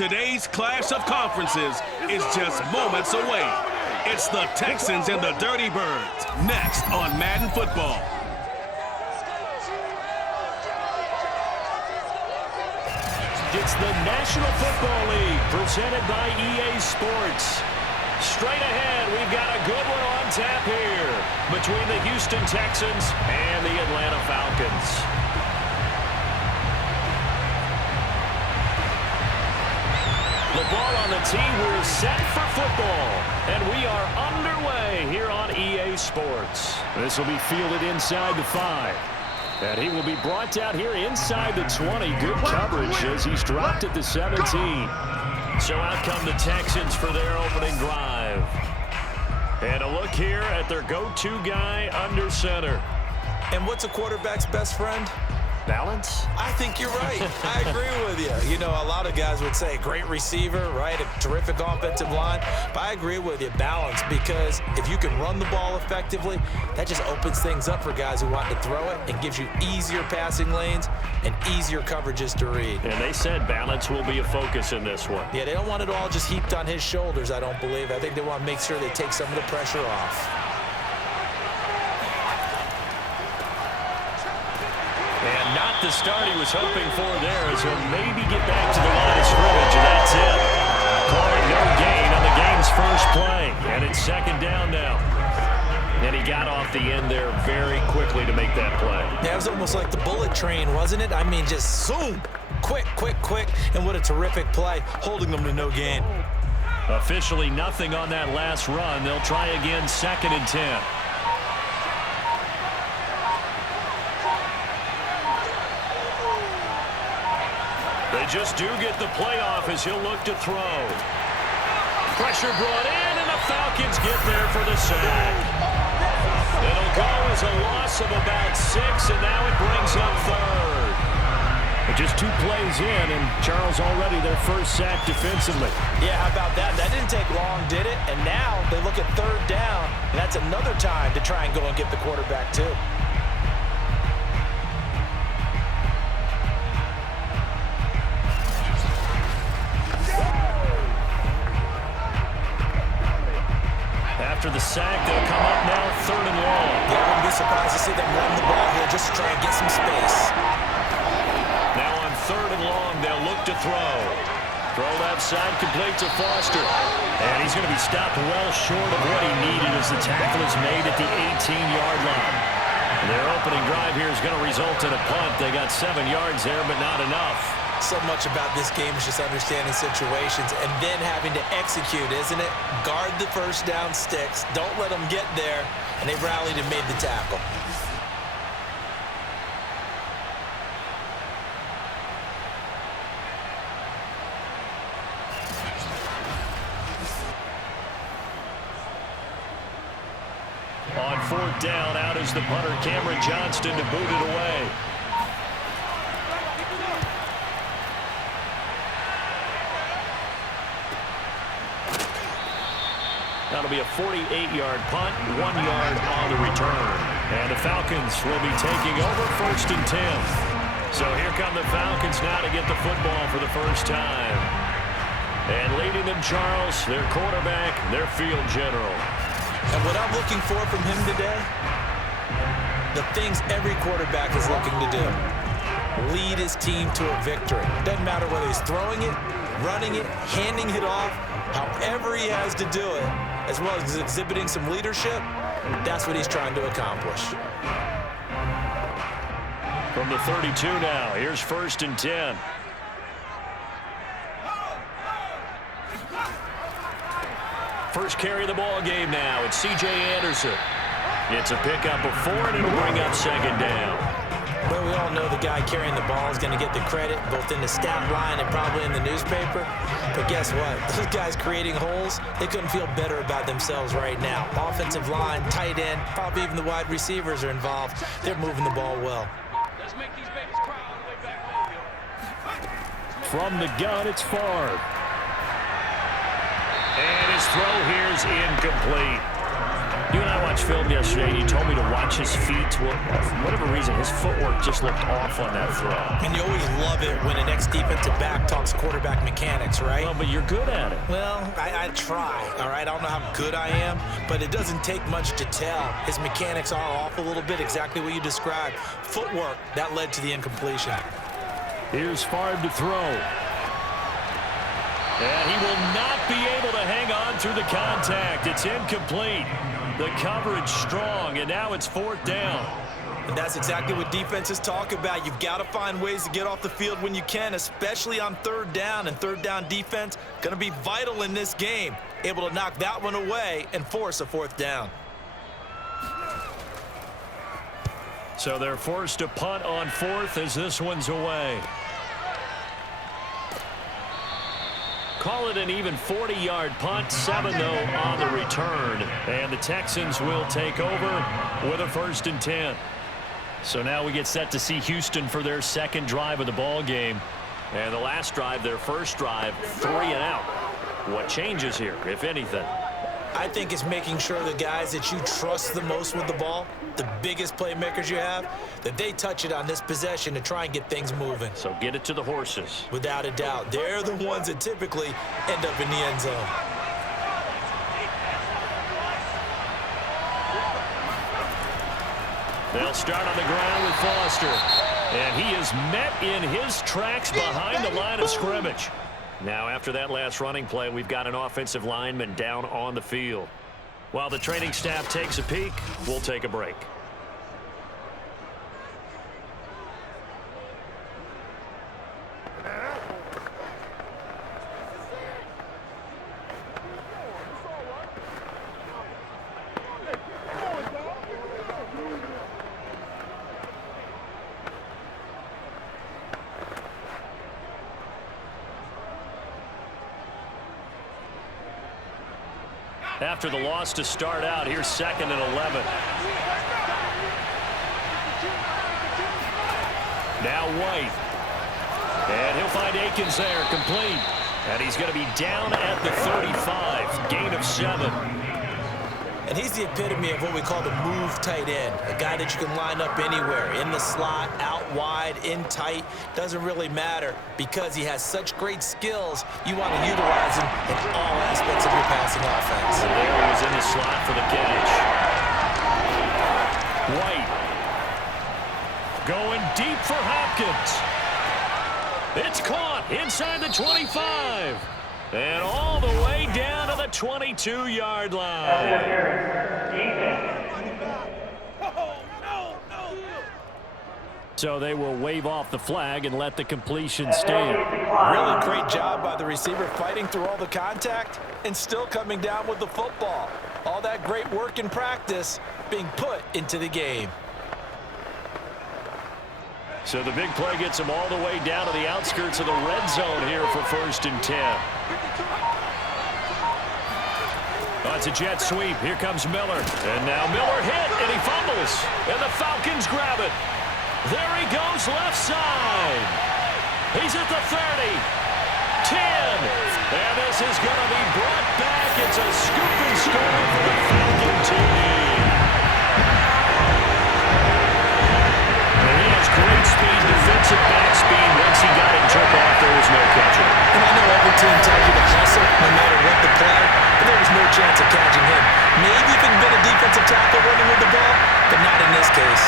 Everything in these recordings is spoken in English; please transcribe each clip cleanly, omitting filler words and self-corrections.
today's clash of conferences is just moments away. It's the Texans and the Dirty Birds, next on Madden Football. It's the National Football League presented by EA Sports. Straight ahead, we've got a good one on tap here between the Houston Texans and the Atlanta Falcons. The ball on the tee, we're set for football, and we are underway here on EA Sports. This will be fielded inside the 5. And he will be brought down here inside the 20. Good coverage as he's dropped at the 17. So out come the Texans for their opening drive. And a look here at their go-to guy under center. And what's a quarterback's best friend? Balance? I think you're right. I agree with you. You know, a lot of guys would say great receiver, right? A terrific offensive line. But I agree with you, balance, because if you can run the ball effectively, that just opens things up for guys who want to throw it and gives you easier passing lanes and easier coverages to read. And they said balance will be a focus in this one. Yeah, they don't want it all just heaped on his shoulders, I don't believe. I think they want to make sure they take some of the pressure off. And not the start he was hoping for there, as he'll maybe get back to the line of scrimmage, and that's it. Calling no gain on the game's first play, and it's second down now. And he got off the end there very quickly to make that play. Yeah, it was almost like the bullet train, wasn't it? I mean, just zoom, quick, and what a terrific play, holding them to no gain. Officially nothing on that last run. They'll try again, 2nd and 10. They just do get the play off as he'll look to throw. Pressure brought in, and the Falcons get there for the sack. It'll go as a loss of about 6, and now it brings up 3rd. Just 2 plays in, and Charles already their first sack defensively. Yeah, how about that? That didn't take long, did it? And now they look at 3rd down, and that's another time to try and go and get the quarterback too. After the sack, they'll come up now 3rd and long. Yeah, I wouldn't be surprised to see them run the ball here just to try and get some space. Now on 3rd and long, they'll look to throw. Throw left side, complete to Foster. And he's going to be stopped well short of what he needed as the tackle is made at the 18-yard line. Their opening drive here is going to result in a punt. They got 7 yards there, but not enough. So much about this game is just understanding situations and then having to execute, isn't it? Guard the first down sticks. Don't let them get there. And they rallied and made the tackle. On 4th down, out is the punter, Cameron Johnston, to boot it away. That'll be a 48-yard punt, 1 yard on the return. And the Falcons will be taking over 1st and 10. So here come the Falcons now to get the football for the first time. And leading them, Charles, their quarterback, their field general. And what I'm looking for from him today, the things every quarterback is looking to do. Lead his team to a victory. Doesn't matter whether he's throwing it, running it, handing it off, however he has to do it, as well as exhibiting some leadership, that's what he's trying to accomplish. From the 32 now, here's 1st and 10. First carry of the ball game now. It's C.J. Anderson. It's a pickup of 4, and it'll bring up 2nd down. Well, we all know the guy carrying the ball is going to get the credit, both in the stat line and probably in the newspaper. But guess what? Those guys creating holes, they couldn't feel better about themselves right now. Offensive line, tight end, probably even the wide receivers are involved. They're moving the ball well. Let's make these babies cry on the way back home. From the gun, it's Favre. And his throw here is incomplete. You and I watched film yesterday, and you told me to watch his feet. Well, for whatever reason, his footwork just looked off on that throw. And you always love it when an ex-defensive back talks quarterback mechanics, right? Well, but you're good at it. Well, I try, all right? I don't know how good I am, but it doesn't take much to tell. His mechanics are off a little bit, exactly what you described. Footwork, that led to the incompletion. Here's Favre to throw. And he will not be able to hang on through the contact. It's incomplete. The coverage strong, and now it's 4th down. And that's exactly what defenses talk about. You've got to find ways to get off the field when you can, especially on 3rd down. And 3rd down defense going to be vital in this game. Able to knock that one away and force a 4th down. So they're forced to punt on 4th as this one's away. Call it an even 40-yard punt, 7 though on the return. And the Texans will take over with a 1st and 10. So now we get set to see Houston for their 2nd drive of the ball game. And the last drive, their 1st drive, 3 and out. What changes here, if anything? I think it's making sure the guys that you trust the most with the ball, the biggest playmakers you have, that they touch it on this possession to try and get things moving. So get it to the horses. Without a doubt. They're the ones that typically end up in the end zone. They'll start on the ground with Foster. And he is met in his tracks behind the line of scrimmage. Now, after that last running play, we've got an offensive lineman down on the field. While the training staff takes a peek, we'll take a break. After the loss to start out, here's 2nd and 11. Now White. And he'll find Haynes there, complete. And he's going to be down at the 35, gain of 7. And he's the epitome of what we call the move tight end, a guy that you can line up anywhere, in the slot, out wide, in tight, doesn't really matter because he has such great skills. You want to utilize him in all aspects of your passing offense. And there he was in the slot for the catch. White going deep for Hopkins. It's caught inside the 25. And all the way down to the 22-yard line. So they will wave off the flag and let the completion stand. Really great job by the receiver fighting through all the contact and still coming down with the football. All that great work in practice being put into the game. So the big play gets him all the way down to the outskirts of the red zone here for 1st and 10. Oh, it's a jet sweep. Here comes Miller. And now Miller hit, and he fumbles. And the Falcons grab it. There he goes left side. He's at the 30. 10. And this is going to be brought back. It's a scoop and score for the Falcon team. Great speed, defensive back speed. Once he got it and took off, there was no catching. And I know every team tells you to hustle no matter what the play, but there was no chance of catching him. Maybe if it had been a defensive tackle running with the ball, but not in this case.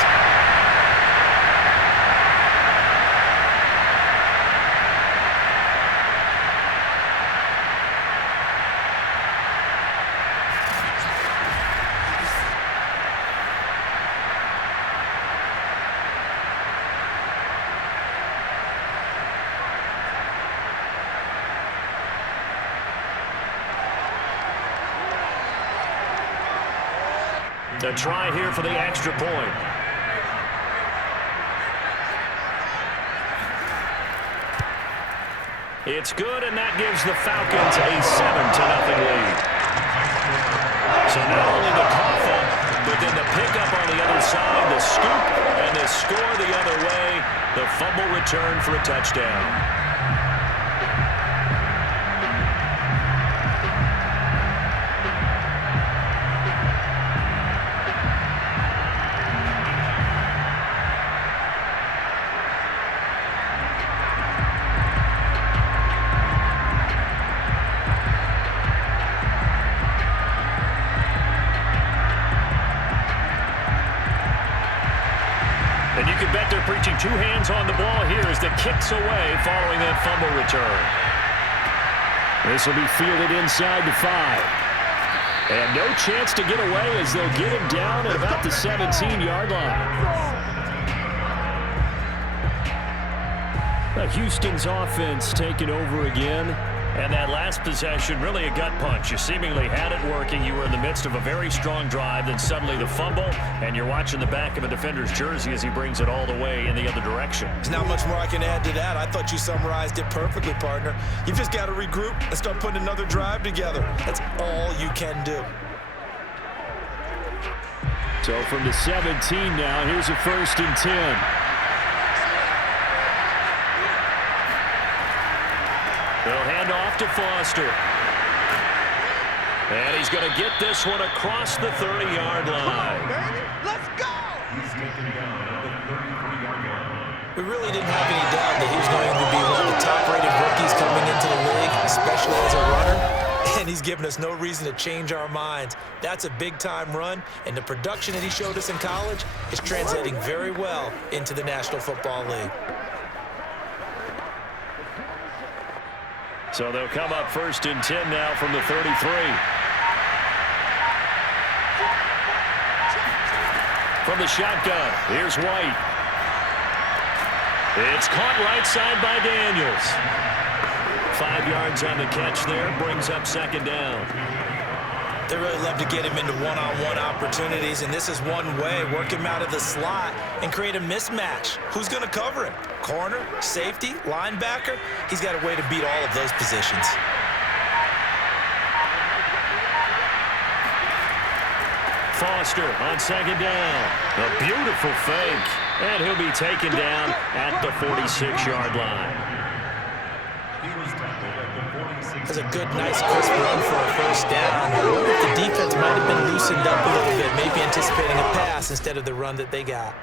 The try here for the extra point. It's good, and that gives the Falcons a 7-0 lead. So not only the cough up, but then the pickup on the other side, the scoop, and the score the other way. The fumble return for a touchdown. Two hands on the ball here as the kick's away following that fumble return. This will be fielded inside the 5. And no chance to get away as they'll get him down at about the 17-yard line. Houston's offense taking over again. And that last possession, really a gut punch. You seemingly had it working. You were in the midst of a very strong drive, then suddenly the fumble, and you're watching the back of a defender's jersey as he brings it all the way in the other direction. There's not much more I can add to that. I thought you summarized it perfectly, partner. You've just got to regroup and start putting another drive together. That's all you can do. So from the 17 now, here's a 1st and 10. They'll hand off to Foster. And he's going to get this one across the 30-yard line. Let's go! We really didn't have any doubt that he was going to be one of the top-rated rookies coming into the league, especially as a runner. And he's given us no reason to change our minds. That's a big-time run, and the production that he showed us in college is translating very well into the National Football League. So they'll come up 1st and 10 now from the 33. From the shotgun, here's White. It's caught right side by Daniels. 5 yards on the catch there, brings up 2nd down. They really love to get him into one-on-one opportunities, and this is one way. Work him out of the slot and create a mismatch. Who's going to cover him? Corner, safety, linebacker? He's got a way to beat all of those positions. Foster on 2nd down. A beautiful fake. And he'll be taken down at the 46-yard line. That's a good, nice, crisp run for a 1st down. I wonder if the defense might have been loosened up a little bit, maybe anticipating a pass instead of the run that they got.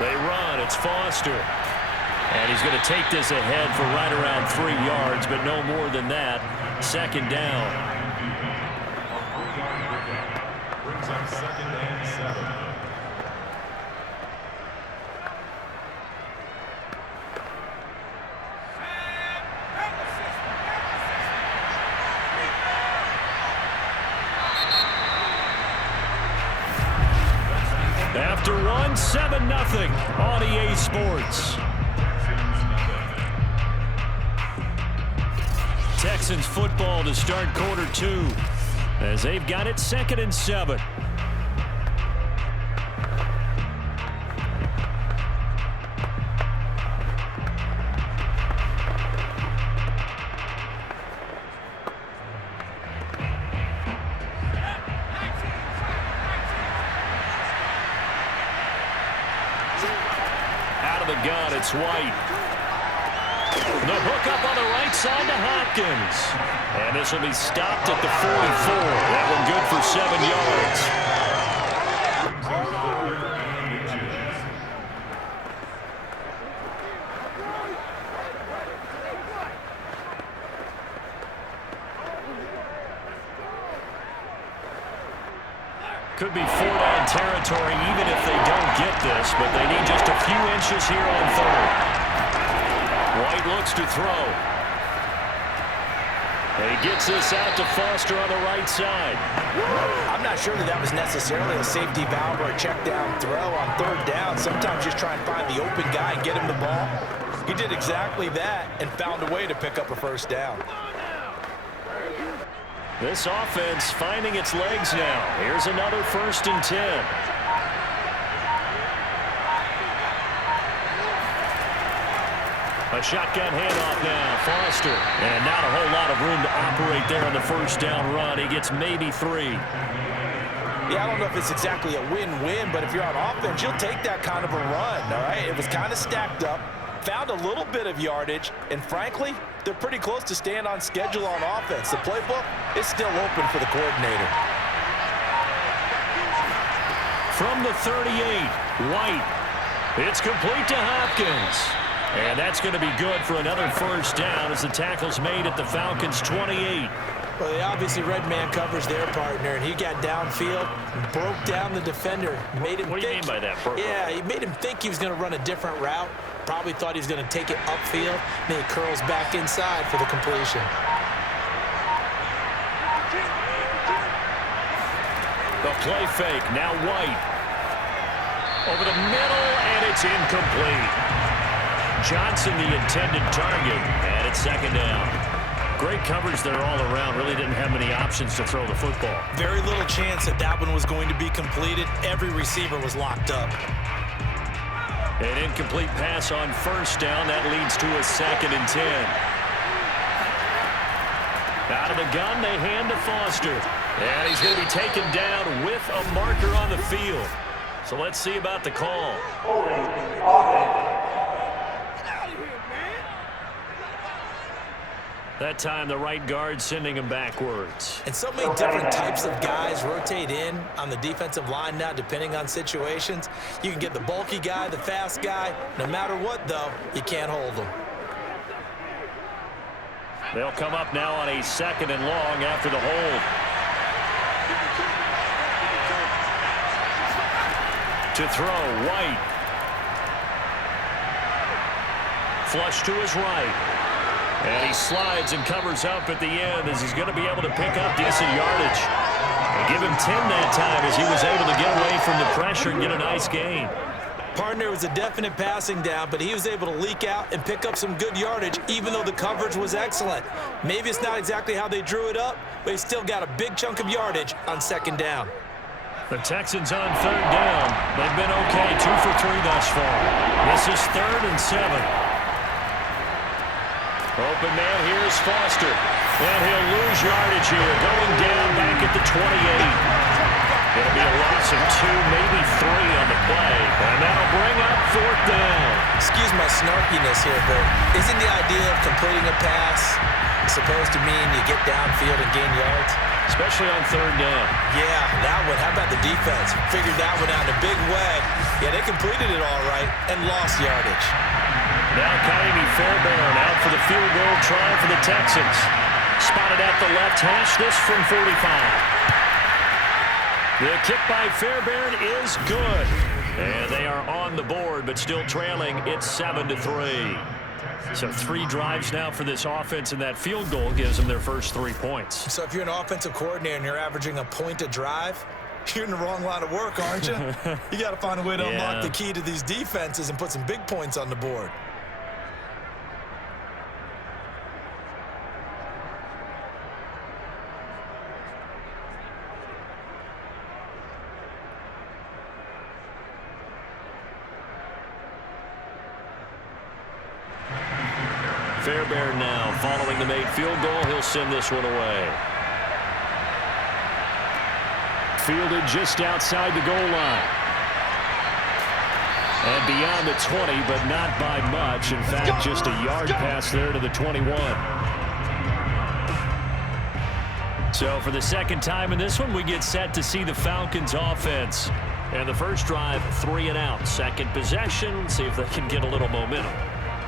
They run. It's Foster. And he's going to take this ahead for right around 3 yards, but no more than that. 2nd down. Brings up 2nd and 7. After one, 7-0 on EA Sports. Texans football to start quarter 2 as they've got it 2nd and 7. Gun, it's White. The hook up on the right side to Hopkins. And this will be stopped at the 44. That one good for 7 yards. Could be 4-down territory even if they don't get this, but they need just a few inches here on 3rd. White looks to throw. He gets this out to Foster on the right side. I'm not sure that was necessarily a safety valve or a check down throw on 3rd down. Sometimes just try and find the open guy and get him the ball. He did exactly that and found a way to pick up a 1st down. This offense finding its legs now. Here's another 1st and 10. A shotgun handoff now. Foster. And not a whole lot of room to operate there on the 1st down run. He gets maybe 3. Yeah, I don't know if it's exactly a win-win, but if you're on offense, you'll take that kind of a run, all right? It was kind of stacked up. Found a little bit of yardage, and frankly, they're pretty close to staying on schedule on offense. The playbook is still open for the coordinator. From the 38, White. It's complete to Hopkins. And that's going to be good for another first down as the tackle's made at the Falcons' 28. Well, they obviously red man covers their partner, and he got downfield, broke down the defender, made him What do you mean by that, Burke? Yeah, he made him think he was going to run a different route. Probably thought he was going to take it upfield. Then he curls back inside for the completion. The play fake, now White. Over the middle, and it's incomplete. Johnson, the intended target, and it's second down. Great coverage there all around. Really didn't have many options to throw the football. Very little chance that that one was going to be completed. Every receiver was locked up. An incomplete pass on first down. That leads to a 2nd and 10. Out of the gun, they hand to Foster. And he's going to be taken down with a marker on the field. So let's see about the call. That time, the right guard sending him backwards. And so many different types of guys rotate in on the defensive line now, depending on situations. You can get the bulky guy, the fast guy. No matter what, though, you can't hold them. They'll come up now on a 2nd and long after the hold. To throw, White. Flush to his right. And he slides and covers up at the end as he's going to be able to pick up decent yardage. And give him 10 that time as he was able to get away from the pressure and get a nice gain. Partner was a definite passing down, but he was able to leak out and pick up some good yardage, even though the coverage was excellent. Maybe it's not exactly how they drew it up, but he still got a big chunk of yardage on 2nd down. The Texans on 3rd down. They've been okay, 2 for 3 thus far. This is 3rd and 7. Open man, here's Foster. And he'll lose yardage here, going down back at the 28. It'll be a loss of 2, maybe 3 on the play. And that'll bring up 4th down. Excuse my snarkiness here, but isn't the idea of completing a pass supposed to mean you get downfield and gain yards? Especially on 3rd down. Yeah, that one. How about the defense? Figured that one out in a big way. Yeah, they completed it all right and lost yardage. Now Fairbairn out for the field goal try for the Texans. Spotted at the left hash, this from 45. The kick by Fairbairn is good. And they are on the board, but still trailing. It's 7-3. So 3 drives now for this offense, and that field goal gives them their first 3 points. So if you're an offensive coordinator and you're averaging a point a drive, you're in the wrong line of work, aren't you? You got to find a way to unlock the key to these defenses and put some big points on the board. Fairbairn now following the made field goal. He'll send this one away. Fielded just outside the goal line. And beyond the 20, but not by much. In fact, just a yard pass there to the 21. So for the second time in this one, we get set to see the Falcons offense. And the first drive, 3 and out. Second possession, see if they can get a little momentum.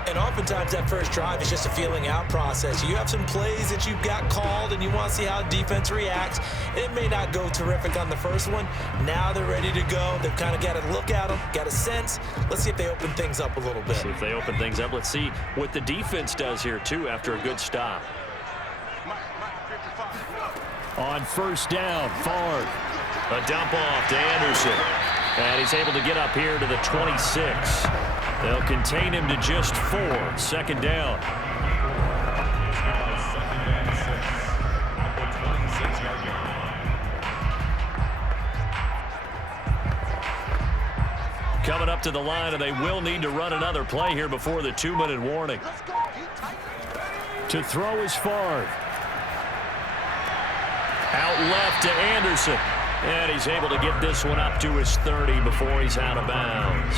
And oftentimes that first drive is just a feeling out process. You have some plays that you've got called and you want to see how defense reacts. It may not go terrific on the first one. Now they're ready to go. They've kind of got to look at them, got a sense. Let's see if they open things up a little bit. See if they open things up. Let's see what the defense does here, too, after a good stop. On first down, Favre. A dump off to Anderson. And he's able to get up here to the 26. They'll contain him to just 4. Second down. Coming up to the line, and they will need to run another play here before the 2-minute warning. To throw is Favre. Out left to Anderson. And he's able to get this one up to his 30 before he's out of bounds.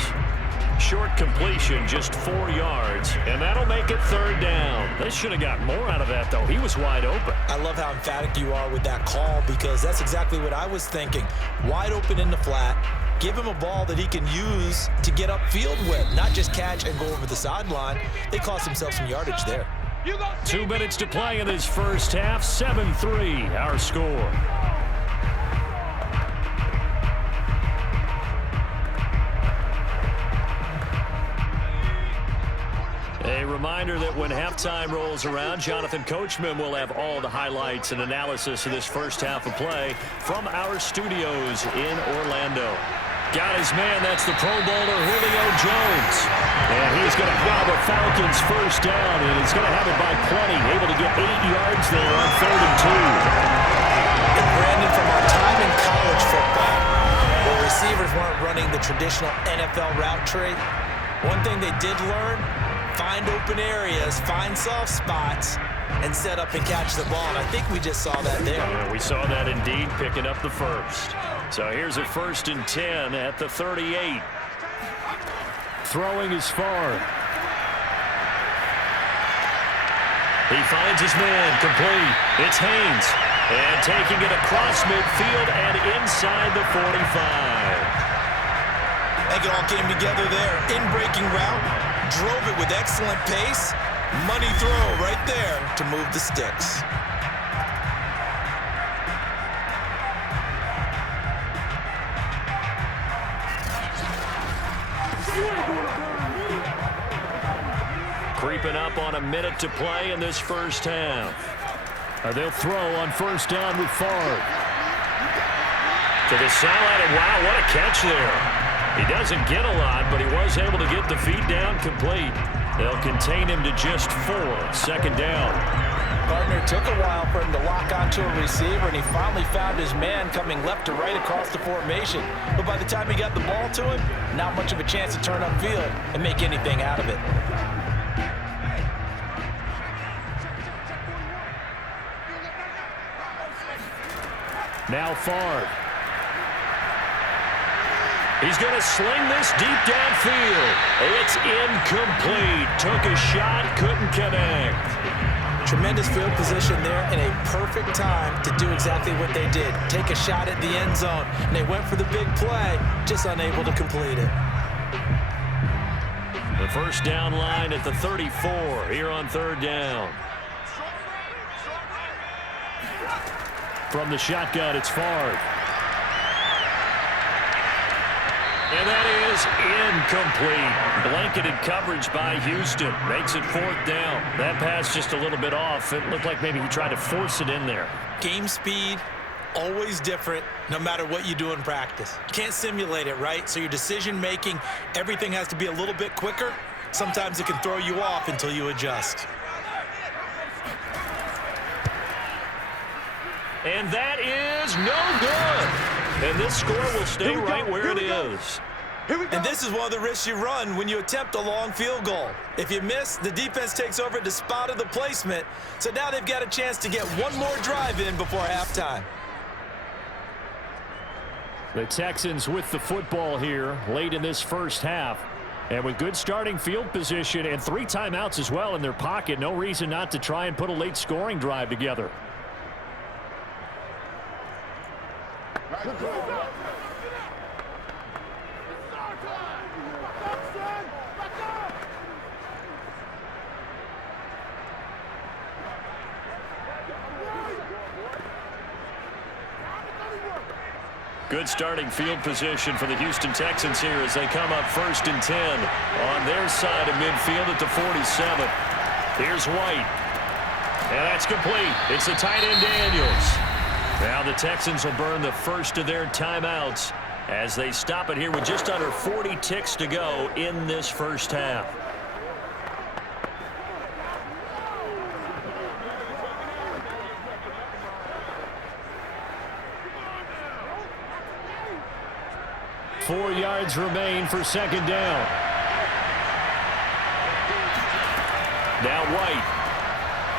Short completion, just 4 yards, and that'll make it 3rd down. They should have got more out of that, though. He was wide open. I love how emphatic you are with that call because that's exactly what I was thinking. Wide open in the flat. Give him a ball that he can use to get upfield with, not just catch and go over the sideline. They cost themselves some yardage there. 2 minutes to play in this first half. 7-3 our score. A reminder that when halftime rolls around, Jonathan Coachman will have all the highlights and analysis of this first half of play from our studios in Orlando. Got his man, that's the Pro Bowler Julio Jones. And he's going to have a Falcons first down, and he's going to have it by plenty. Able to get 8 yards there on 3rd and 2. And Brandon, from our time in college football, where receivers weren't running the traditional NFL route tree, one thing they did learn, find open areas, find soft spots, and set up and catch the ball. And I think we just saw that there. Yeah, we saw that indeed, picking up the first. So here's a 1st and 10 at the 38. Throwing is Favre. He finds his man, complete. It's Haynes. And taking it across midfield and inside the 45. I think it all came together there. In-breaking route, drove it with excellent pace. Money throw right there to move the sticks. Creeping up on a minute to play in this first half. They'll throw on 1st down with Favre. To the sideline, and wow, what a catch there. He doesn't get a lot, but he was able to get the feet down complete. They'll contain him to just 4. 2nd down. Gardner took a while for him to lock onto a receiver, and he finally found his man coming left to right across the formation. But by the time he got the ball to him, not much of a chance to turn upfield and make anything out of it. Now Favre. He's going to sling this deep downfield. It's incomplete. Took a shot, couldn't connect. Tremendous field position there and a perfect time to do exactly what they did. Take a shot at the end zone. And they went for the big play, just unable to complete it. The 1st down line at the 34 here on 3rd down. From the shotgun, it's Favre. And that is incomplete. Blanketed coverage by Houston. Makes it 4th down. That pass just a little bit off. It looked like maybe he tried to force it in there. Game speed, always different, no matter what you do in practice. Can't simulate it, right? So your decision-making, everything has to be a little bit quicker. Sometimes it can throw you off until you adjust. And that is no good. And this score will stay right where it is. And this is one of the risks you run when you attempt a long field goal. If you miss, the defense takes over at the spot of the placement. So now they've got a chance to get one more drive in before halftime. The Texans with the football here late in this first half. And with good starting field position and 3 timeouts as well in their pocket, no reason not to try and put a late scoring drive together. Good starting field position for the Houston Texans here as they come up 1st and 10 on their side of midfield at the 47. Here's White. And that's complete. It's the tight end Daniels. Now the Texans will burn the first of their timeouts as they stop it here with just under 40 ticks to go in this first half. Four yards remain for 2nd down. Now White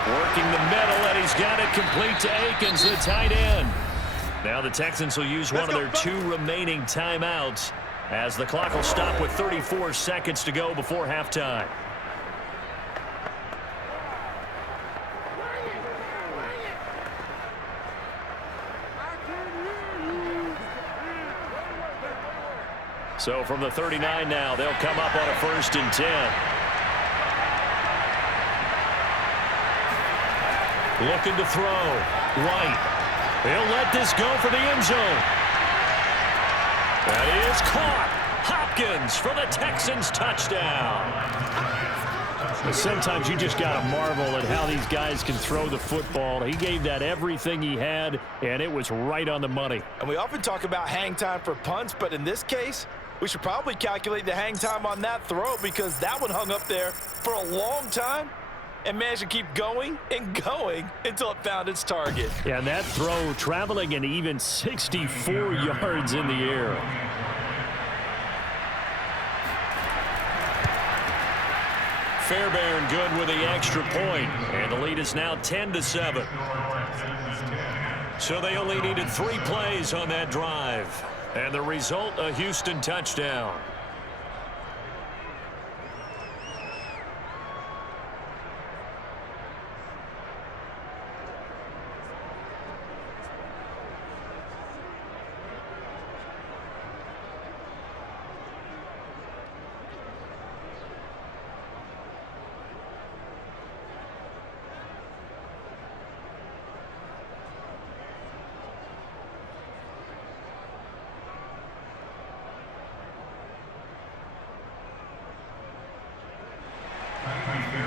working the middle, and he's got it complete to Akins, the tight end. Now the Texans will use one of their 2 remaining timeouts as the clock will stop with 34 seconds to go before halftime. So from the 39 now, they'll come up on a 1st and 10. Looking to throw. White. He'll let this go for the end zone. That is caught. Hopkins for the Texans touchdown. Sometimes you just got to marvel at how these guys can throw the football. He gave that everything he had, and it was right on the money. And we often talk about hang time for punts, but in this case, we should probably calculate the hang time on that throw because that one hung up there for a long time and managed to keep going and going until it found its target. Yeah, and that throw traveling an even 64 yards in the air. Fairbairn good with the extra point, and the lead is now 10-7. So they only needed 3 plays on that drive, and the result, a Houston touchdown.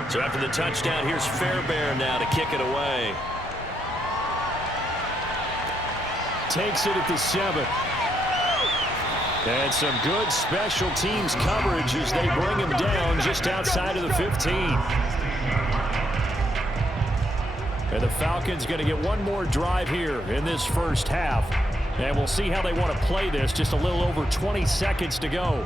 So after the touchdown, here's Fairbairn now to kick it away. Takes it at the 7. And some good special teams coverage as they bring him down just outside of the 15. And the Falcons going to get one more drive here in this first half. And we'll see how they want to play this. Just a little over 20 seconds to go.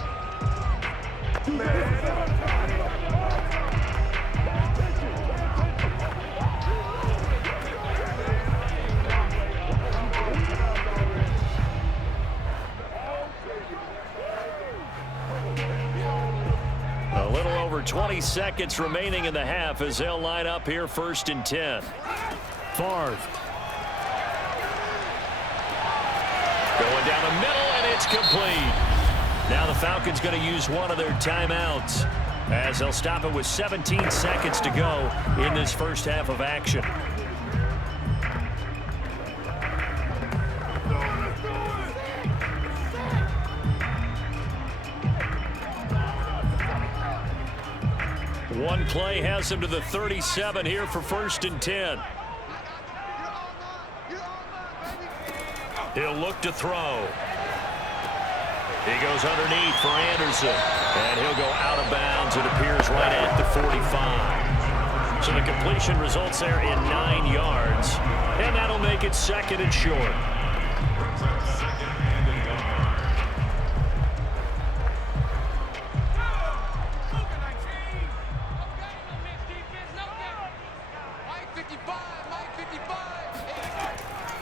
A little over 20 seconds remaining in the half as they'll line up here 1st and 10. Favre. Going down the middle, and it's complete. Now the Falcons going to use one of their timeouts as they'll stop it with 17 seconds to go in this first half of action. One play has him to the 37 here for 1st and 10. He'll look to throw. He goes underneath for Anderson, and he'll go out of bounds. It appears right at the 45. So the completion results there in 9 yards, and that'll make it 2nd and short.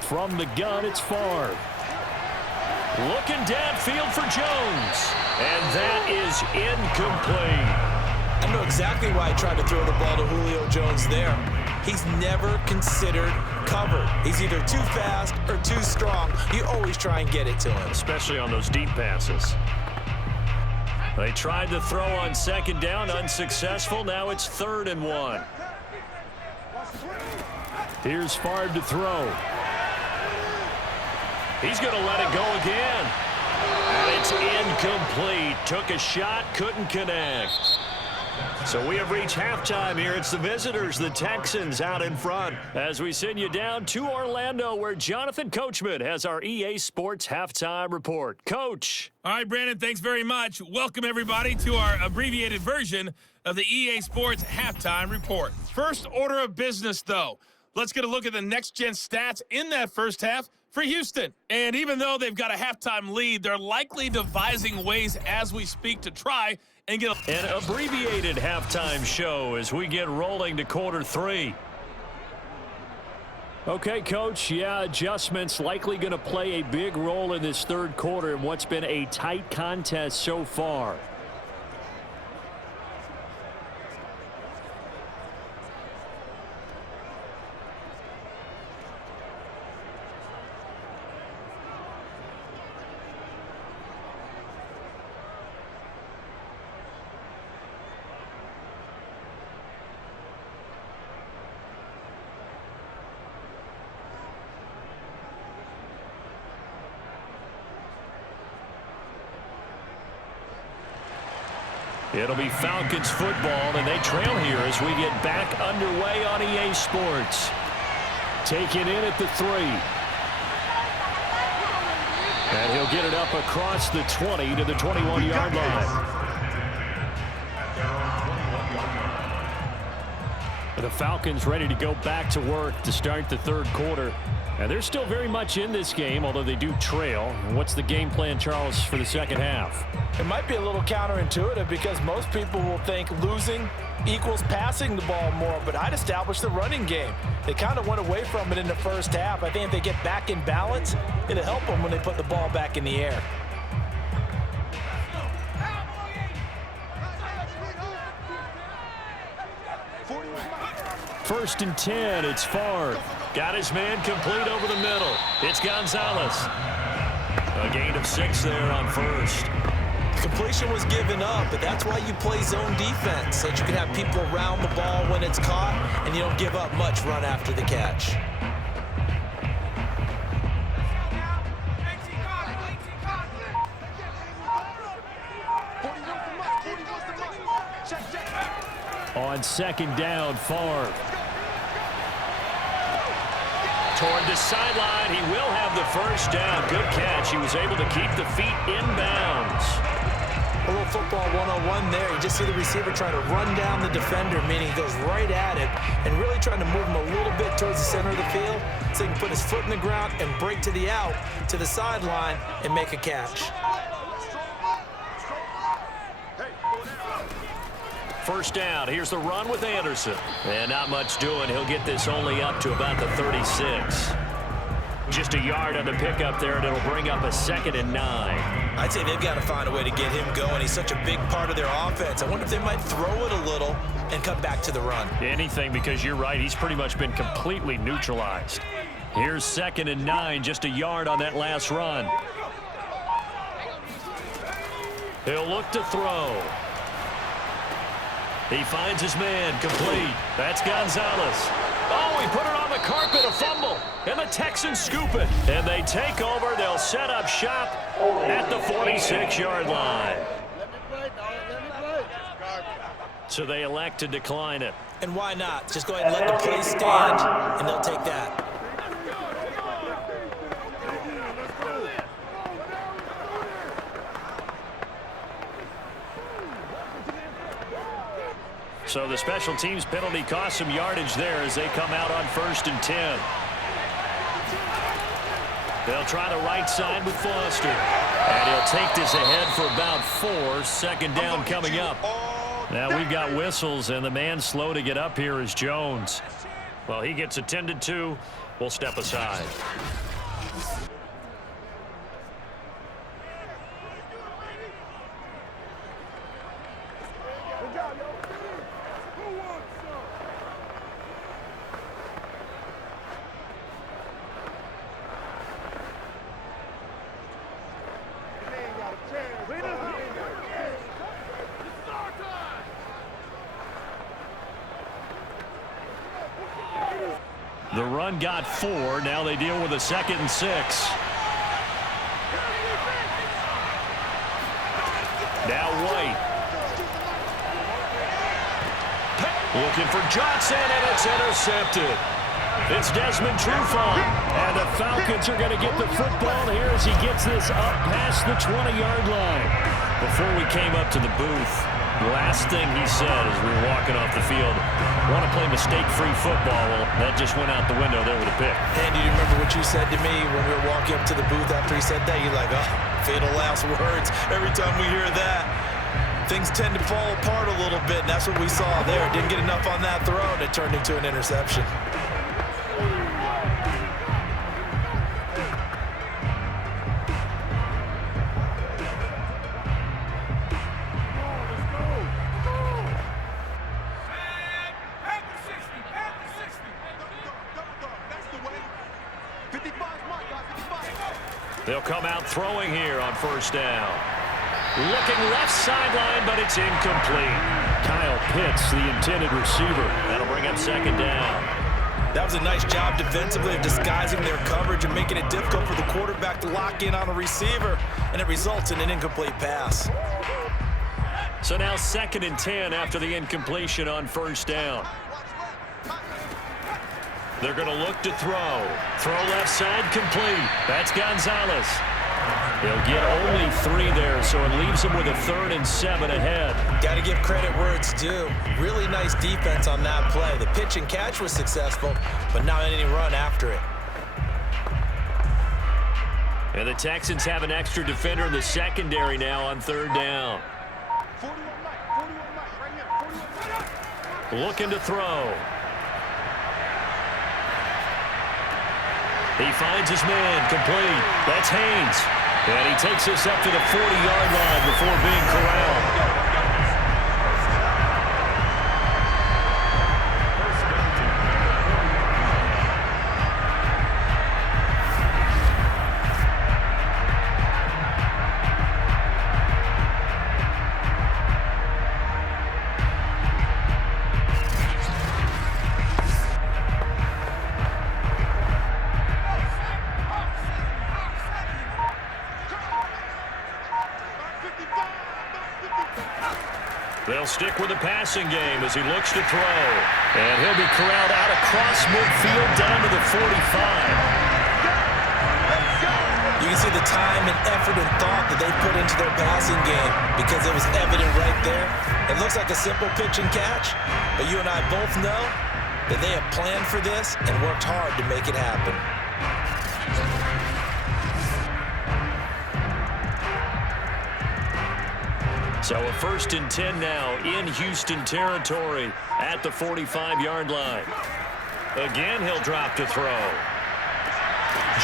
From the gun, it's Favre. Looking downfield for Jones. And that is incomplete. I know exactly why I tried to throw the ball to Julio Jones there. He's never considered covered. He's either too fast or too strong. You always try and get it to him. Especially on those deep passes. They tried to throw on 2nd down, unsuccessful. Now it's 3rd and 1. Here's Favre to throw. He's going to let it go again. And it's incomplete. Took a shot, couldn't connect. So we have reached halftime here. It's the visitors, the Texans, out in front. As we send you down to Orlando, where Jonathan Coachman has our EA Sports Halftime Report. Coach. All right, Brandon, thanks very much. Welcome, everybody, to our abbreviated version of the EA Sports Halftime Report. First order of business, though. Let's get a look at the next-gen stats in that first half for Houston. And even though they've got a halftime lead, they're likely devising ways as we speak to try and get an abbreviated halftime show as we get rolling to quarter 3. Okay, Coach, yeah, adjustments likely going to play a big role in this 3rd quarter in what's been a tight contest so far. It'll be Falcons football, and they trail here as we get back underway on EA Sports. Taking in at the 3. And he'll get it up across the 20 to the 21-yard line. The Falcons ready to go back to work to start the third quarter. And they're still very much in this game, although they do trail. What's the game plan, Charles, for the second half? It might be a little counterintuitive because most people will think losing equals passing the ball more, but I'd establish the running game. They kind of went away from it in the first half. I think if they get back in balance, it'll help them when they put the ball back in the air. First and 10, it's Favre. Got his man complete over the middle. It's Gonzalez. A gain of 6 there on first. Completion was given up, but that's why you play zone defense, so that you can have people around the ball when it's caught, and you don't give up much run after the catch. On second down, Favre. Toward the sideline, he will have the first down. Good catch. He was able to keep the feet in bounds. A little football 101 there. You just see the receiver trying to run down the defender, meaning he goes right at it and really trying to move him a little bit towards the center of the field so he can put his foot in the ground and break to the out, to the sideline, and make a catch. First down. Here's the run with Anderson. And not much doing. He'll get this only up to about the 36. Just a yard on the pickup there, and it'll bring up a 2nd and 9. I'd say they've got to find a way to get him going. He's such a big part of their offense. I wonder if they might throw it a little and come back to the run. Anything, because you're right. He's pretty much been completely neutralized. Here's 2nd and 9, just a yard on that last run. He'll look to throw. He finds his man complete. That's Gonzalez. Oh, he put it on the carpet, a fumble. And the Texans scoop it. And they take over. They'll set up shop at the 46-yard line. So they elect to decline it. And why not? Just go ahead and let the play stand, and they'll take that. So the special teams penalty cost some yardage there as they come out on 1st and 10. They'll try the right side with Foster. And he'll take this ahead for about 4. 2nd down coming up. Now we've got whistles, and the man slow to get up here is Jones. Well, he gets attended to. We'll step aside. The run got 4. Now they deal with a 2nd and 6. Now White. Looking for Johnson, and it's intercepted. It's Desmond Trufant. And the Falcons are going to get the football here as he gets this up past the 20-yard line. Before we came up to the booth, the last thing he said as we were walking off the field, want to play mistake-free football. Well, that just went out the window there with a pick. And do you remember what you said to me when we were walking up to the booth after he said that? You're like, oh, fatal last words. Every time we hear that, things tend to fall apart a little bit, and that's what we saw there. Didn't get enough on that throw, and it turned into an interception. They'll come out throwing here on 1st down. Looking left sideline, but it's incomplete. Kyle Pitts, the intended receiver. That'll bring up 2nd down. That was a nice job defensively of disguising their coverage and making it difficult for the quarterback to lock in on a receiver, and it results in an incomplete pass. So now 2nd and 10 after the incompletion on first down. They're going to look to throw. Throw left side complete. That's Gonzalez. He'll get only 3 there, so it leaves him with a 3rd and 7 ahead. Got to give credit where it's due. Really nice defense on that play. The pitch and catch was successful, but not any run after it. And the Texans have an extra defender in the secondary now on 3rd down. Looking to throw. He finds his man, complete. That's Haynes. And he takes us up to the 40-yard line before being corralled. They'll stick with the passing game as he looks to throw. And he'll be corralled out across midfield down to the 45. You can see the time and effort and thought that they put into their passing game because it was evident right there. It looks like a simple pitch and catch, but you and I both know that they have planned for this and worked hard to make it happen. So a 1st and 10 now in Houston territory at the 45-yard line. Again, he'll drop to throw.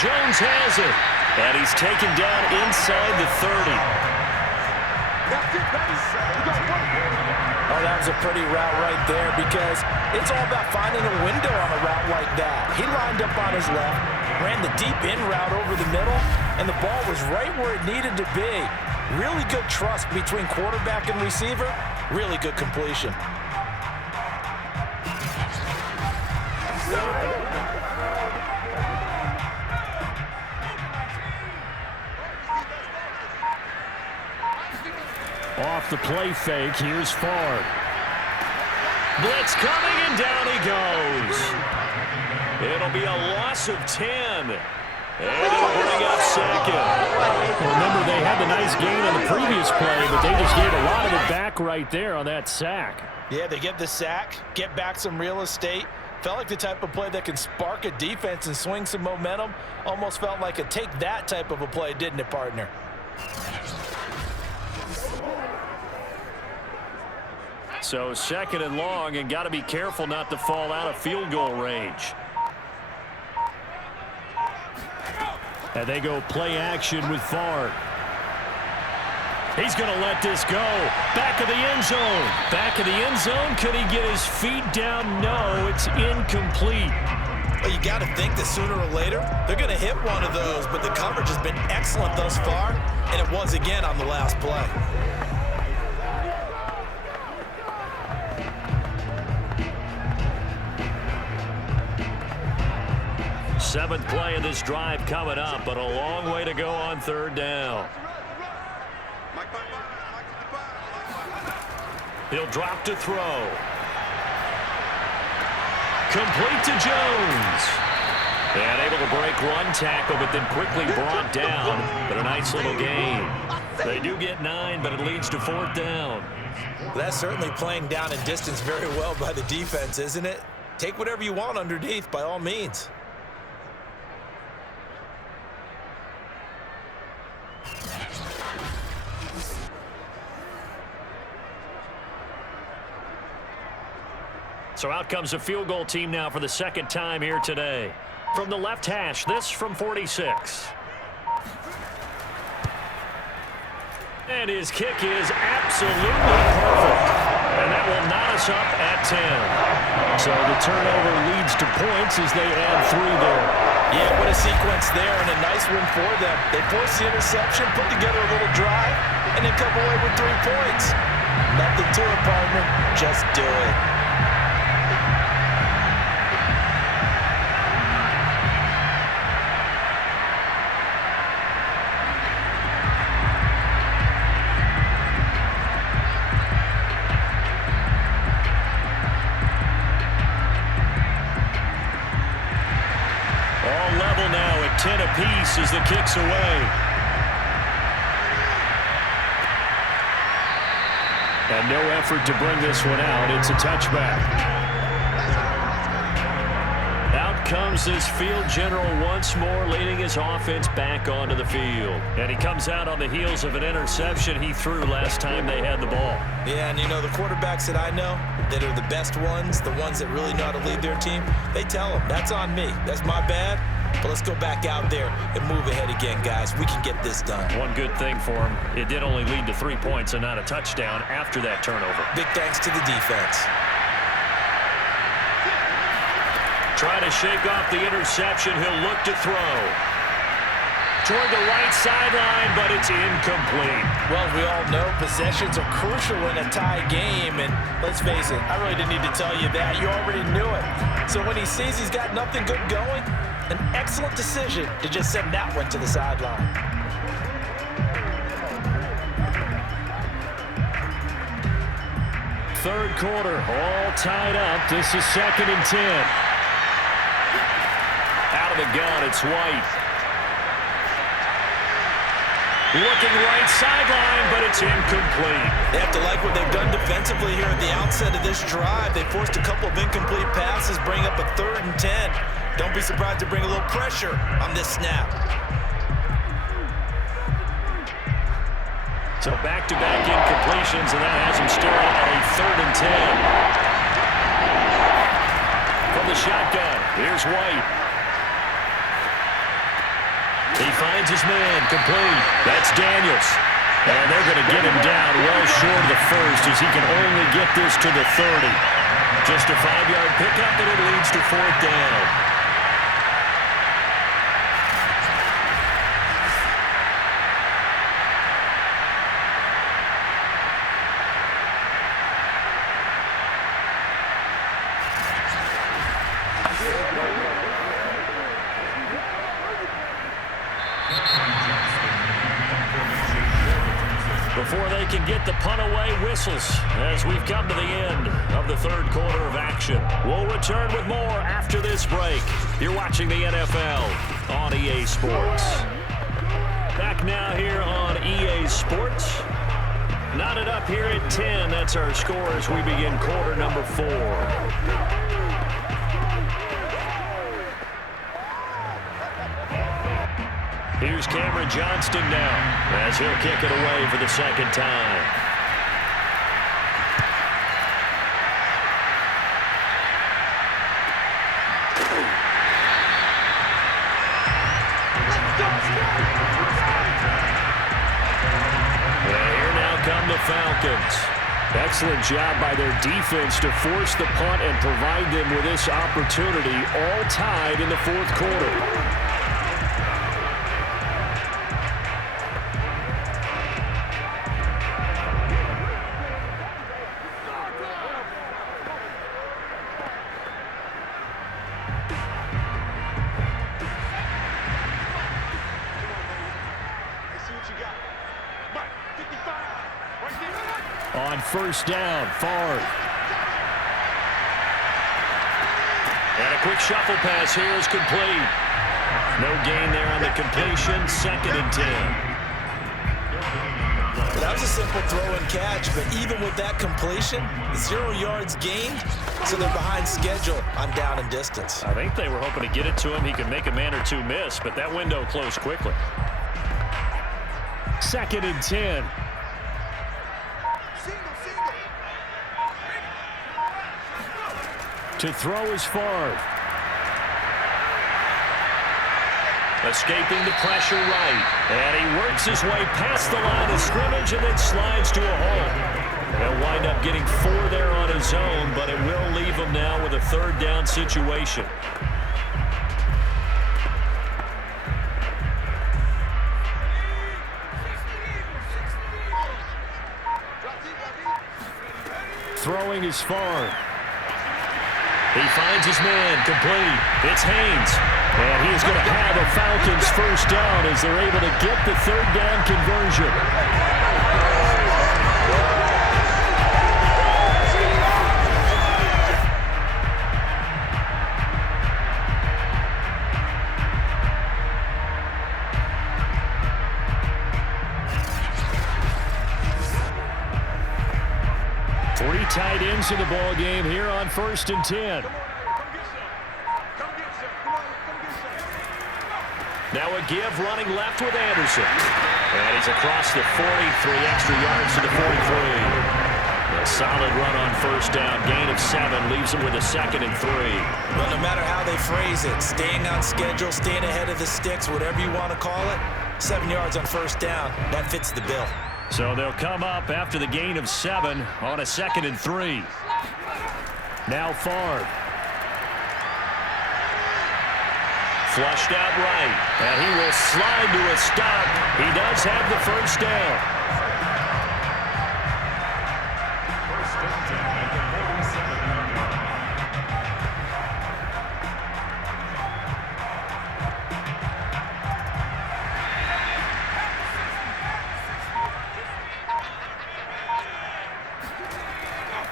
Jones has it, and he's taken down inside the 30. Oh, that was a pretty route right there because it's all about finding a window on a route like that. He lined up on his left, ran the deep in route over the middle, and the ball was right where it needed to be. Really good trust between quarterback and receiver. Really good completion. Off the play fake, here's Favre. Blitz coming, and down he goes. It'll be a loss of 10. And it'll bring up 2nd. Remember, they had the nice gain on the previous play, but they just gave a lot of it back right there on that sack. Yeah, they get the sack, get back some real estate. Felt like the type of play that can spark a defense and swing some momentum. Almost felt like a take that type of a play, didn't it, partner? So 2nd and long, and got to be careful not to fall out of field goal range. And they go play action with Favre. He's going to let this go. Back of the end zone. Back of the end zone. Could he get his feet down? No, it's incomplete. Well, you got to think that sooner or later they're going to hit one of those, but the coverage has been excellent thus far, and it was again on the last play. Seventh play of this drive coming up, but a long way to go on 3rd down. He'll drop to throw. Complete to Jones. And able to break one tackle, but then quickly brought down. But a nice little gain. They do get 9, but it leads to 4th down. That's certainly playing down and distance very well by the defense, isn't it? Take whatever you want underneath, by all means. So out comes a field goal team now for the 2nd time here today. From the left hash, this from 46. And his kick is absolutely perfect. And that will knot us up at 10. So the turnover leads to points as they add 3 there. Yeah, what a sequence there, and a nice win for them. They forced the interception, put together a little drive, and then come away with 3 points. Nothing to it, partner. Just do it. forces the kicks away. And no effort to bring this one out. It's a touchback. Out comes this field general once more, leading his offense back onto the field. And he comes out on the heels of an interception he threw last time they had the ball. Yeah, and you know, the quarterbacks that I know that are the best ones, the ones that really know how to lead their team, they tell them, that's on me. That's my bad. But let's go back out there and move ahead again, guys. We can get this done. One good thing for him, it did only lead to 3 points and not a touchdown after that turnover. Big thanks to the defense. Trying to shake off the interception. He'll look to throw. Toward the right sideline, but it's incomplete. Well, we all know possessions are crucial in a tie game, and let's face it, I really didn't need to tell you that. You already knew it. So when he sees he's got nothing good going, an excellent decision to just send that one to the sideline. Third quarter, all tied up. This is 2nd and 10. Out of the gun, it's White. Looking right sideline, but it's incomplete. They have to like what they've done defensively here at the outset of this drive. They forced a couple of incomplete passes, bring up a 3rd and 10. Don't be surprised to bring a little pressure on this snap. So back-to-back incompletions, and that has him staring at a 3rd and 10. From the shotgun, here's White. He finds his man, complete. That's Daniels. And they're going to get him down well short of the first as he can only get this to the 30. Just a 5-yard pickup, and it leads to 4th down. Before they can get the punt away, whistles as we've come to the end of the 3rd quarter of action. We'll return with more after this break. You're watching the NFL on EA Sports. Back now here on EA Sports. Knotted up here at 10. That's our score as we begin quarter number 4. Here's Cameron Johnston now as he'll kick it away for the 2nd time. And here now come the Falcons. Excellent job by their defense to force the punt and provide them with this opportunity, all tied in the 4th quarter. On 1st down, Favre. And a quick shuffle pass here is complete. No gain there on the completion, 2nd and 10. That was a simple throw and catch, but even with that completion, 0 yards gained, so they're behind schedule on down and distance. I think they were hoping to get it to him. He could make a man or two miss, but that window closed quickly. 2nd and 10. To throw is Favre. Escaping the pressure right. And he works his way past the line of scrimmage and then slides to a hole. He'll wind up getting 4 there on his own, but it will leave him now with a 3rd down situation. Throwing is Favre. He finds his man, complete. It's Haynes. And he's going to have a Falcons 1st down as they're able to get the 3rd down conversion. in the ball game here on 1st and 10. Now a give running left with Anderson. And he's across the 40, 3 extra yards to the 43. A solid run on 1st down. Gain of 7 leaves him with a 2nd and 3. Well, no matter how they phrase it, staying on schedule, staying ahead of the sticks, whatever you want to call it, 7 yards on 1st down, that fits the bill. So they'll come up after the gain of 7 on a 2nd and 3. Now Favre. Flushed out right, and he will slide to a stop. He does have the 1st down.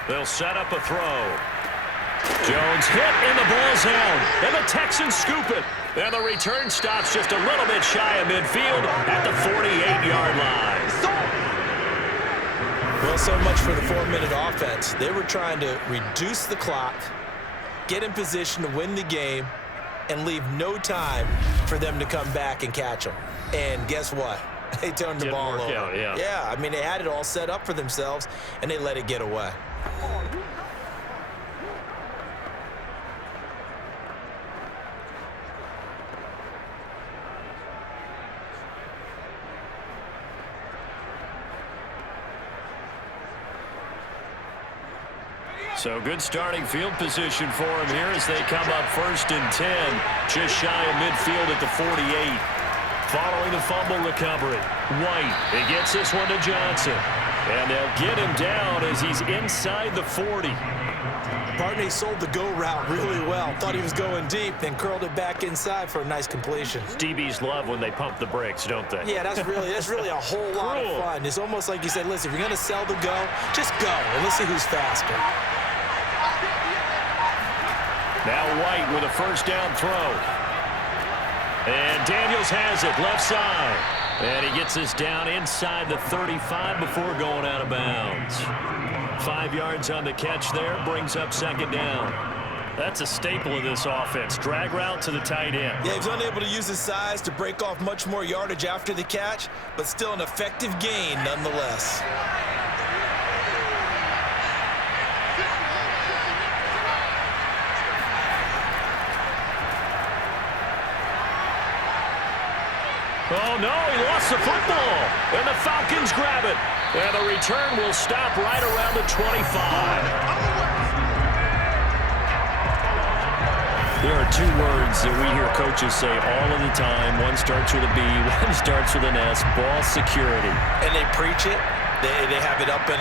They'll set up a throw. Jones hit and the ball's out. And the Texans scoop it. And the return stops just a little bit shy of midfield at the 48-yard line. Well, so much for the 4-minute offense. They were trying to reduce the clock, get in position to win the game, and leave no time for them to come back and catch them. And guess what? They turned the ball over. Out, yeah. Yeah, I mean, they had it all set up for themselves, and they let it get away. So good starting field position for him here as they come up 1st and 10, just shy of midfield at the 48. Following the fumble recovery, White, he gets this one to Johnson. And they'll get him down as he's inside the 40. Barney sold the go route really well. Thought he was going deep, then curled it back inside for a nice completion. DBs love when they pump the brakes, don't they? Yeah, that's really a whole lot of fun. It's almost like you said, listen, if you're going to sell the go, just go, and let's see who's faster. Now White with a 1st down throw. And Daniels has it left side. And he gets us down inside the 35 before going out of bounds. 5 yards on the catch there, brings up 2nd down. That's a staple of this offense. Drag route to the tight end. Yeah, he was unable to use his size to break off much more yardage after the catch, but still an effective gain nonetheless. Oh, no, he lost the football. And the Falcons grab it. And the return will stop right around the 25. There are 2 words that we hear coaches say all of the time. One starts with a B, one starts with an S, ball security. And they preach it. They have it up in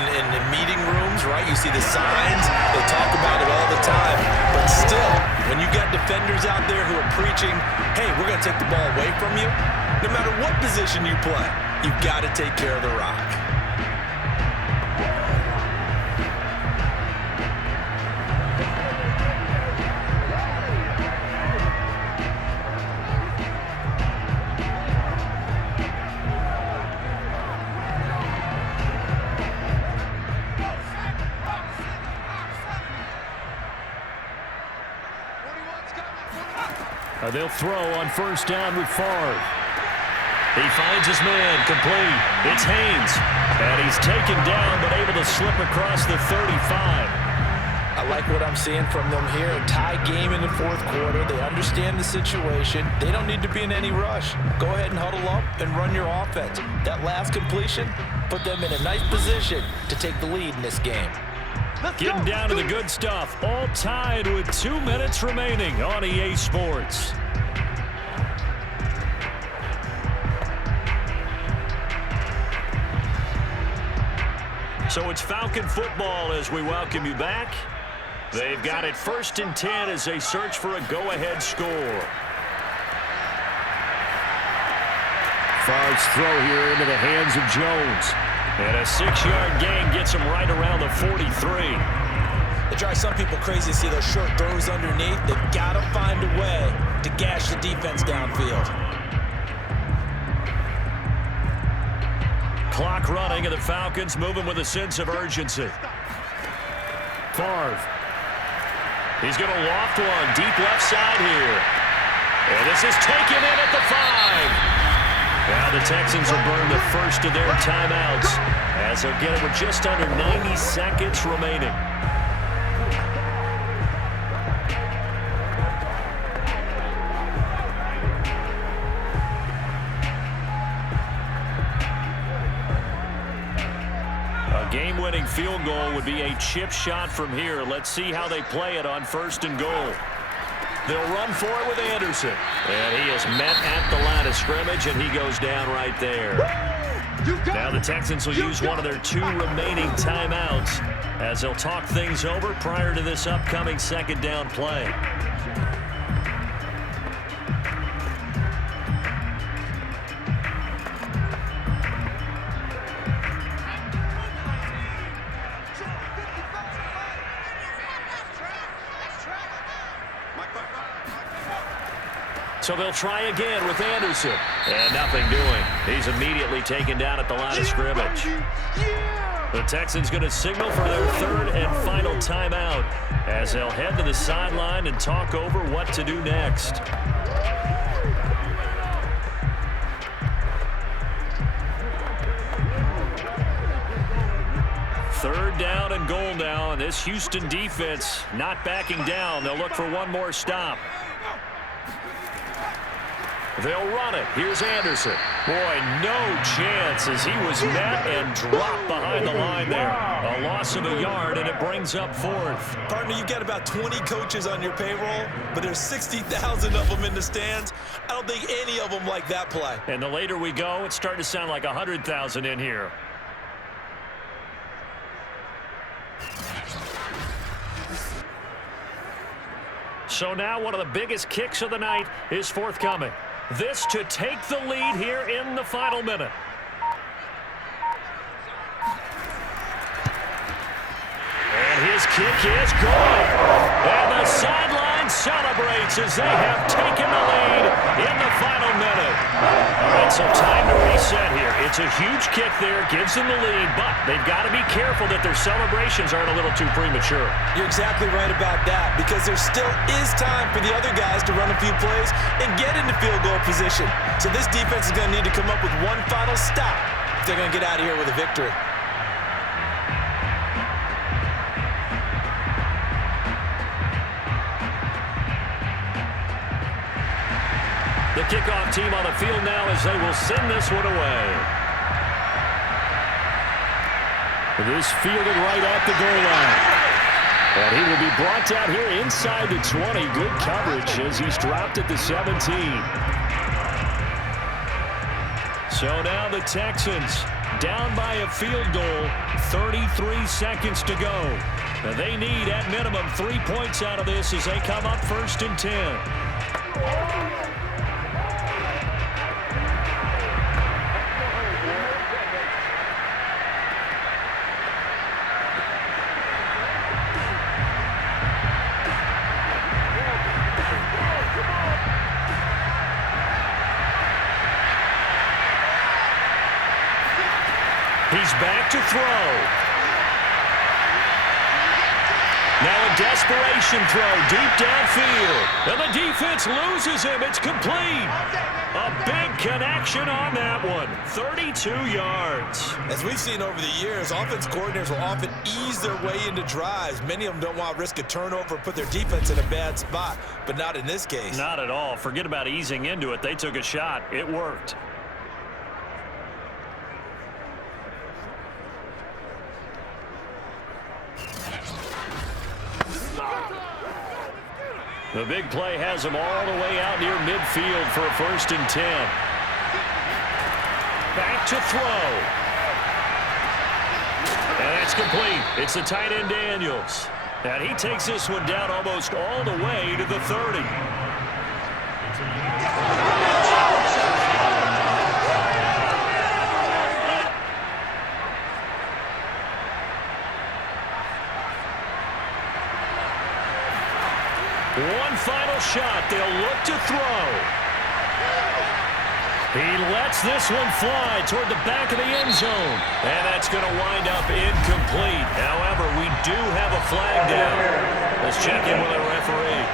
meeting rooms, right? You see the signs. They talk about it all the time. But still, when you got defenders out there who are preaching, hey, we're going to take the ball away from you, no matter what position you play, you've got to take care of the rock. They'll throw on 1st down with Favre. He finds his man, complete. It's Haynes. And he's taken down, but able to slip across the 35. I like what I'm seeing from them here. A tie game in the 4th quarter. They understand the situation. They don't need to be in any rush. Go ahead and huddle up and run your offense. That last completion put them in a nice position to take the lead in this game. Getting down to the good stuff. All tied with 2 minutes remaining on EA Sports. So it's Falcon football as we welcome you back. They've got it 1st and 10 as they search for a go-ahead score. Favre's throw here into the hands of Jones. And a 6-yard gain gets him right around the 43. It drives some people crazy to see those short throws underneath. They've got to find a way to gash the defense downfield. Clock running, and the Falcons moving with a sense of urgency. Favre. He's going to loft one deep left side here. And this is taken in at the 5. Now the Texans will burn the first of their timeouts as they'll get it with just under 90 seconds remaining. A game-winning field goal would be a chip shot from here. Let's see how they play it on 1st and goal. They'll run for it with Anderson. And he is met at the line of scrimmage, and he goes down right there. Now the Texans will use one of their 2 remaining timeouts as they'll talk things over prior to this upcoming 2nd down play. So they'll try again with Anderson. And nothing doing. He's immediately taken down at the line of scrimmage. The Texans going to signal for their 3rd and final timeout as they'll head to the sideline and talk over what to do next. Third down and goal now, and this Houston defense not backing down. They'll look for one more stop. They'll run it. Here's Anderson. Boy, no chance as he was met and dropped behind the line there. A loss of a yard, and it brings up 4th. Partner, you've got about 20 coaches on your payroll, but there's 60,000 of them in the stands. I don't think any of them like that play. And the later we go, it's starting to sound like 100,000 in here. So now one of the biggest kicks of the night is forthcoming. This to take the lead here in the final minute. And his kick is good. And the sideline celebrates as they have taken the lead in the final minute. All right, so time to reset here. It's a huge kick there, gives them the lead, but they've got to be careful that their celebrations aren't a little too premature. You're exactly right about that, because there still is time for the other guys to run a few plays and get into field goal position. So this defense is going to need to come up with one final stop if they're going to get out of here with a victory. The kickoff team on the field now as they will send this one away. This fielded right at the goal line. And he will be brought down here inside the 20. Good coverage as he's dropped at the 17. So now the Texans down by a field goal, 33 seconds to go. And they need at minimum 3 points out of this as they come up 1st and 10. He's back to throw. Now a desperation throw deep downfield. And the defense loses him. It's complete. A big connection on that one. 32 yards. As we've seen over the years, offense coordinators will often ease their way into drives. Many of them don't want to risk a turnover and put their defense in a bad spot, but not in this case. Not at all. Forget about easing into it. They took a shot. It worked. The big play has them all the way out near midfield for a 1st and 10. Back to throw. And that's complete. It's the tight end Daniels. And he takes this one down almost all the way to the 30. One final shot. They'll look to throw. He lets this one fly toward the back of the end zone. And that's going to wind up incomplete. However, we do have a flag down. Let's check in with the referee.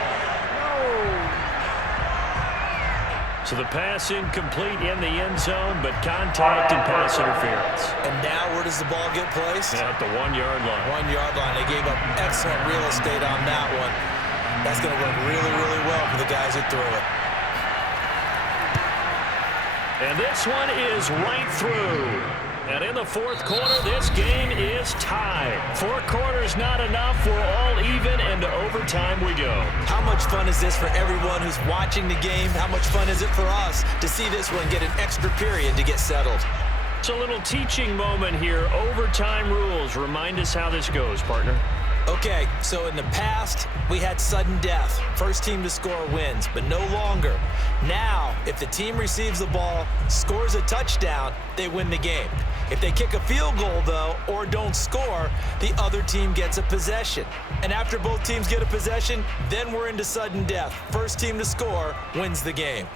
So the pass incomplete in the end zone, but contact and pass interference. And now where does the ball get placed? At the 1-yard line. 1-yard line. They gave up excellent real estate on that one. That's going to work really, really well for the guys who threw it. And this one is right through. And in the fourth quarter, this game is tied. 4 quarters not enough. We're all even, and to overtime we go. How much fun is this for everyone who's watching the game? How much fun is it for us to see this one get an extra period to get settled? It's a little teaching moment here. Overtime rules. Remind us how this goes, partner. Okay, so in the past, we had sudden death. First team to score wins, but no longer. Now, if the team receives the ball, scores a touchdown, they win the game. If they kick a field goal, though, or don't score, the other team gets a possession. And after both teams get a possession, then we're into sudden death. First team to score wins the game.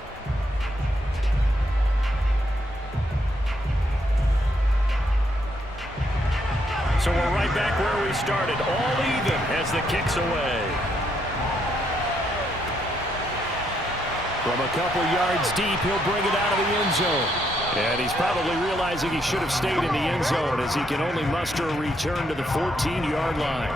So we're right back where we started, all even as the kick's away. From a couple yards deep, he'll bring it out of the end zone. And he's probably realizing he should have stayed in the end zone as he can only muster a return to the 14-yard line.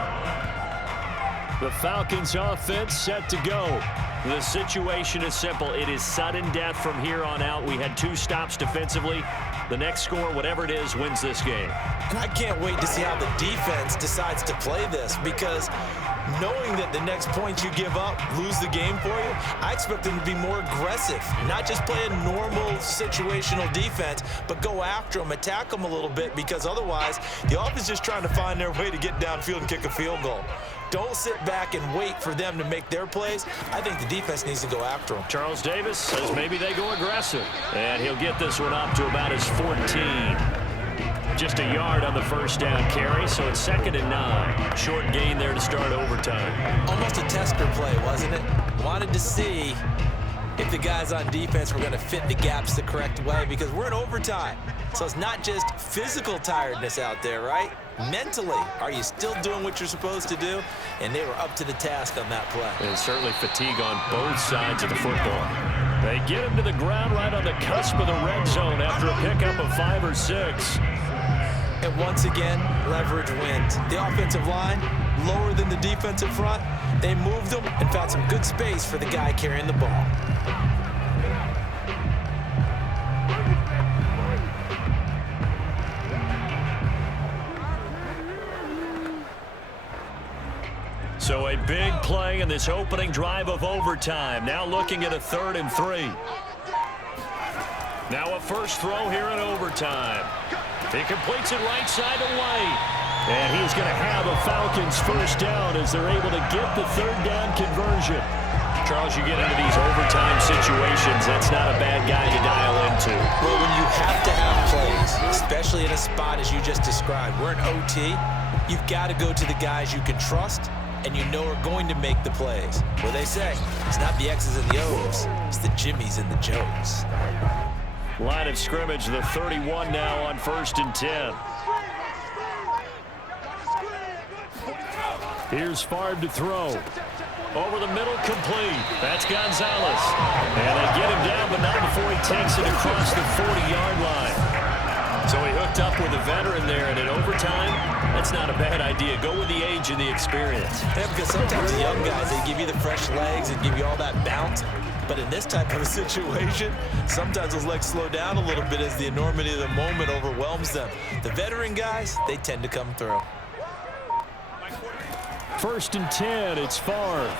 The Falcons offense set to go. The situation is simple. It is sudden death from here on out. We had 2 stops defensively. The next score, whatever it is, wins this game. And I can't wait to see how the defense decides to play this, because knowing that the next point you give up lose the game for you, I expect them to be more aggressive, not just play a normal situational defense, but go after them, attack them a little bit, because otherwise the offense is just trying to find their way to get downfield and kick a field goal. Don't sit back and wait for them to make their plays. I think the defense needs to go after them. Charles Davis says maybe they go aggressive. And he'll get this one up to about his 14. Just a yard on the first down carry, so it's 2nd and 9. Short gain there to start overtime. Almost a tester play, wasn't it? Wanted to see if the guys on defense were going to fit the gaps the correct way, because we're in overtime. So it's not just physical tiredness out there, right? Mentally, are you still doing what you're supposed to do? And they were up to the task on that play. And certainly fatigue on both sides of the football. They get him to the ground right on the cusp of the red zone after a pickup of 5 or 6. And once again, leverage wins. The offensive line, lower than the defensive front. They moved them and found some good space for the guy carrying the ball. So a big play in this opening drive of overtime. Now looking at a 3rd and 3. Now a first throw here in overtime. He completes it right side to White. And he's going to have a Falcons first down as they're able to get the 3rd down conversion. Charles, you get into these overtime situations, that's not a bad guy to dial into. Well, when you have to have plays, especially in a spot as you just described, we're in OT, you've got to go to the guys you can trust and you know are going to make the plays. Well, they say it's not the X's and the O's, it's the Jimmies and the Joes. Line of scrimmage, the 31 now on 1st and 10. Here's Favre to throw. Over the middle, complete. That's Gonzalez. And they get him down, but not before he takes it across the 40-yard line. So he hooked up with a veteran there, and in overtime, that's not a bad idea. Go with the age and the experience. Yeah, because sometimes the young guys, they give you the fresh legs and give you all that bounce. But in this type of a situation, sometimes those legs slow down a little bit as the enormity of the moment overwhelms them. The veteran guys, they tend to come through. 1st and 10, it's Favre.